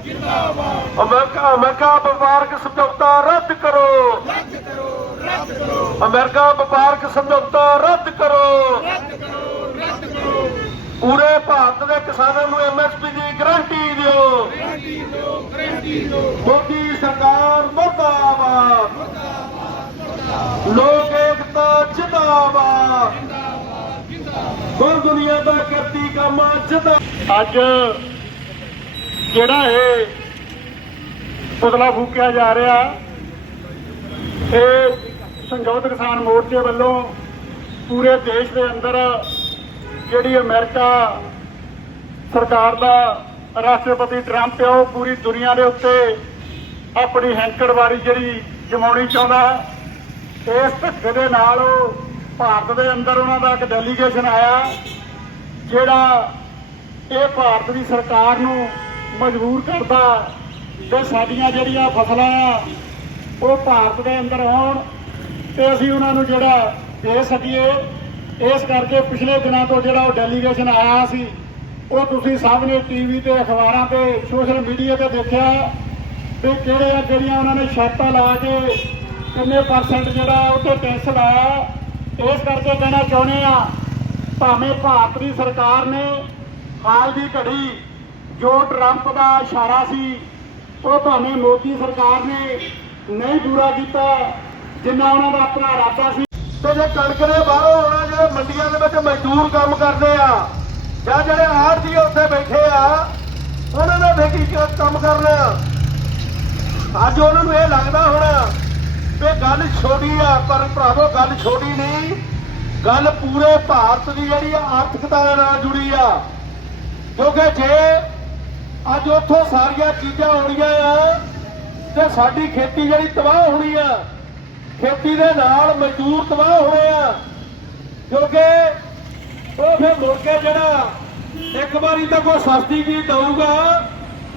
America America ਵਪਾਰਕ ਸਮਝੌਤਾ ਰੱਦ ਕਰੋ। ਰੱਦ ਕਰੋ ਰੱਦ ਕਰੋ। ਅਮਰੀਕਾ ਵਪਾਰਕ ਸਮਝੌਤਾ ਰੱਦ ਕਰੋ। ਰੱਦ ਕਰੋ ਰੱਦ ਕਰੋ। ਪੂਰੇ ਭਾਰਤ ਦੇ ਕਿਸਾਨਾਂ ਨੂੰ ਐਮਐਸਪੀ ਦੀ ਗਾਰੰਟੀ ਦਿਓ। ਗਰੰਟੀ ਦਿਓ ਗਰੰਟੀ ਦਿਓ। ਮੋਦੀ ਸਰਕਾਰ ਮਰਦਾਬਾਦ। ਲੋਕ ਏਕਤਾ ਜਿੰਦਾਬਾਦ। ਗੁਰ ਦੁਨੀਆ ਦਾ ਕਰਤੀ ਕੰਮ ਜਿੰਦਾ ਅੱਜ ਜਿਹੜਾ ਇਹ ਪੁਤਲਾ ਫੂਕਿਆ ਜਾ ਰਿਹਾ, ਇਹ ਸੰਯੁਕਤ ਕਿਸਾਨ ਮੋਰਚੇ ਵੱਲੋਂ ਪੂਰੇ ਦੇਸ਼ ਦੇ ਅੰਦਰ ਜਿਹੜੀ ਅਮਰੀਕਾ ਸਰਕਾਰ ਦਾ ਰਾਸ਼ਟਰਪਤੀ ਟਰੰਪ ਹੈ, ਉਹ ਪੂਰੀ ਦੁਨੀਆ ਦੇ ਉੱਤੇ ਆਪਣੀ ਹੈਂਕੜਵਾਰੀ ਜਿਹੜੀ ਜਮਾਉਣੀ ਚਾਹੁੰਦਾ ਇਸ ਧੱਕੇ ਦੇ ਨਾਲ ਉਹ ਭਾਰਤ ਦੇ ਅੰਦਰ ਉਹਨਾਂ ਦਾ ਇੱਕ ਡੈਲੀਗੇਸ਼ਨ ਆਇਆ, ਜਿਹੜਾ ਇਹ ਭਾਰਤ ਦੀ ਸਰਕਾਰ ਨੂੰ ਮਜਬੂਰ ਕਰਦਾ ਕਿ ਸਾਡੀਆਂ ਜਿਹੜੀਆਂ ਫਸਲਾਂ ਆ, ਉਹ ਭਾਰਤ ਦੇ ਅੰਦਰ ਆਉਣ ਤੇ ਅਸੀਂ ਉਹਨਾਂ ਨੂੰ ਜਿਹੜਾ ਦੇ ਸਕੀਏ। ਇਸ ਕਰਕੇ ਪਿਛਲੇ ਦਿਨਾਂ ਤੋਂ ਜਿਹੜਾ ਉਹ ਡੈਲੀਗੇਸ਼ਨ ਆਇਆ ਸੀ, ਉਹ ਤੁਸੀਂ ਸਭ ਨੇ ਟੀਵੀ ਤੇ, ਅਖਬਾਰਾਂ ਤੇ ਸੋਸ਼ਲ ਮੀਡੀਆ ਤੇ ਦੇਖਿਆ ਤੇ ਕਿਹੜੇ ਆ ਜਿਹੜੀਆਂ ਉਹਨਾਂ ਨੇ ਸ਼ਰਤਾਂ ਲਾ ਕੇ ਕਿੰਨੇ ਪਰਸੈਂਟ ਜਿਹੜਾ ਉਹ ਤੇ ਟੈਕਸ ਲਾਇਆ। ਇਸ ਕਰਕੇ ਕਹਿਣਾ ਚਾਹੁੰਦੇ ਆ, ਭਾਵੇਂ ਭਾਰਤ ਦੀ ਸਰਕਾਰ ਨੇ ਹਾਲ ਦੀ ਘੜੀ ਜੋ ਟਰੰਪ ਦਾ ਇਸ਼ਾਰਾ ਸੀ, ਉਹ ਭਾਵੇਂ ਮੋਦੀ ਸਰਕਾਰ ਨੇ ਨਹੀਂ ਪੂਰਾ ਕੀਤਾ, ਜਿੰਨਾ ਉਹਨਾਂ ਦਾ ਆਪਣਾ ਇਰਾਦਾ ਸੀ। ਤੇ ਜੇ ਕਣਕ ਦੇ ਬਾਹਰੋਂ ਆਉਣਾ, ਜਿਹੜੇ ਮੰਡੀਆਂ ਦੇ ਵਿੱਚ ਮਜ਼ਦੂਰ ਕੰਮ ਕਰਦੇ ਆ, ਜਾਂ ਜਿਹੜੇ ਆੜ੍ਹਤੀ ਉੱਥੇ ਬੈਠੇ ਆ, ਉਹਨਾਂ ਨੇ ਫਿਰ ਕੰਮ ਕਰਨਾ? ਅੱਜ ਉਹਨਾਂ ਨੂੰ ਇਹ ਲੱਗਦਾ ਹੋਣਾ ਵੀ ਗੱਲ ਛੋਟੀ ਆ, ਪਰ ਭਰਾਵੋ, ਗੱਲ ਛੋਟੀ ਨਹੀਂ। ਗੱਲ ਪੂਰੇ ਭਾਰਤ ਦੀ ਜਿਹੜੀ ਆਰਥਿਕਤਾ ਦੇ ਨਾਲ ਜੁੜੀ ਆ। ਕਿਉਂਕਿ ਜੇ ਅੱਜ ਉੱਥੋਂ ਸਾਰੀਆਂ ਚੀਜ਼ਾਂ ਆਉਣੀਆਂ ਆ ਤੇ ਸਾਡੀ ਖੇਤੀ ਜਿਹੜੀ ਤਬਾਹ ਹੋਣੀ ਆ, ਖੇਤੀ ਦੇ ਨਾਲ ਮਜ਼ਦੂਰ ਤਬਾਹ ਹੋਣੇ ਆ। ਕਿਉਂਕਿ ਉਹ ਫਿਰ ਮੁੜ ਕੇ ਜਿਹੜਾ ਇੱਕ ਵਾਰੀ ਤਾਂ ਕੋਈ ਸਸਤੀ ਚੀਜ਼ ਦਊਗਾ,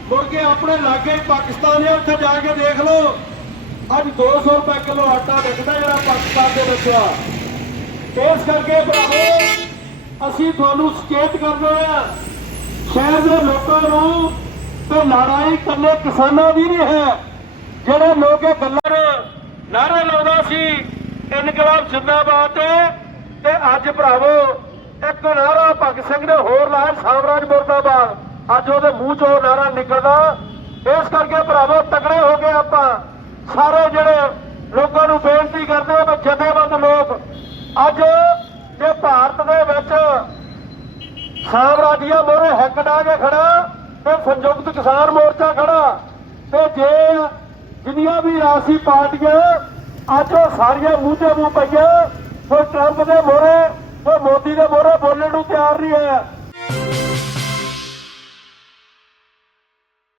ਮੁੜ ਕੇ ਆਪਣੇ ਲਾਗੇ ਪਾਕਿਸਤਾਨ ਹੈ ਉੱਥੇ ਜਾ ਕੇ ਦੇਖ ਲਓ। ਅੱਜ 200 ਰੁਪਏ ਕਿਲੋ ਆਟਾ ਵਿਕਦਾ ਜਿਹੜਾ ਪਾਕਿਸਤਾਨ ਦੇ ਵਿੱਚ ਆ। ਇਸ ਕਰਕੇ ਭਰਾਵੋ, ਅਸੀਂ ਤੁਹਾਨੂੰ ਸੁਚੇਤ ਕਰਦੇ ਆ। ਸ਼ਹਿਰ ਦੇ ਲੋਕਾਂ ਨੂੰ ਤੇ ਲੜਾਈ ਇਕੱਲੇ ਕਿਸਾਨਾਂ ਦੀ ਨਹੀਂ ਹੈ, ਜਿਹੜੇ ਲੋਕ ਇਹ ਗੱਲਾਂ ਨਾਰਾ ਲਾਉਂਦਾ ਸੀ, ਇਨਕਲਾਬ ਜਿੰਦਾਬਾਦ ਤੇ ਅੱਜ ਭਰਾਵੋ, ਇੱਕ ਨਾਰਾ ਭਗਤ ਸਿੰਘ ਨੇ ਹੋਰ ਲਾਇਆ ਸਾਮਰਾਜ ਮੁਰਦਾਬਾਦ ਅੱਜ ਉਹਦੇ ਮੂੰਹ ਚੋਂ ਨਾਰਾ ਨਿਕਲਦਾ। ਇਸ ਕਰਕੇ ਭਰਾਵੋ, ਤਕੜੇ ਹੋ ਗਏ ਆਪਾਂ। ਸਾਰੇ ਜਿਹੜੇ ਲੋਕਾਂ ਨੂੰ ਬੇਨਤੀ ਕਰਦੇ ਹਾਂ ਵੀ ਜਥੇਬੰਦ ਲੋਕ, ਅੱਜ ਜੇ ਭਾਰਤ ਦੇ ਵਿੱਚ ਸਾਮਰਾਜੀਆ ਮੋਰੇ ਹੱਕ ਡਾ ਕੇ ਖੜਾ ਤੇ ਸੰਯੁਕਤ ਕਿਸਾਨ ਮੋਰਚਾ ਖੜਾ। ਤੇ ਜੇ ਜਿੰਨੀਆਂ ਵੀ ਰਾਸੀ ਪਾਰਟੀਆਂ ਅੱਜ ਉਹ ਸਾਰੀਆਂ ਮੂੰਹ ਤੇ ਮੂੰਹ ਪਈਆਂ ਉਹ ਟਰੰਪ ਦੇ ਮੋਰੇ ਉਹ ਮੋਦੀ ਦੇ ਮੋਰੇ ਬੋਲਣ ਨੂੰ ਤਿਆਰ ਨਹੀਂ ਹੈ।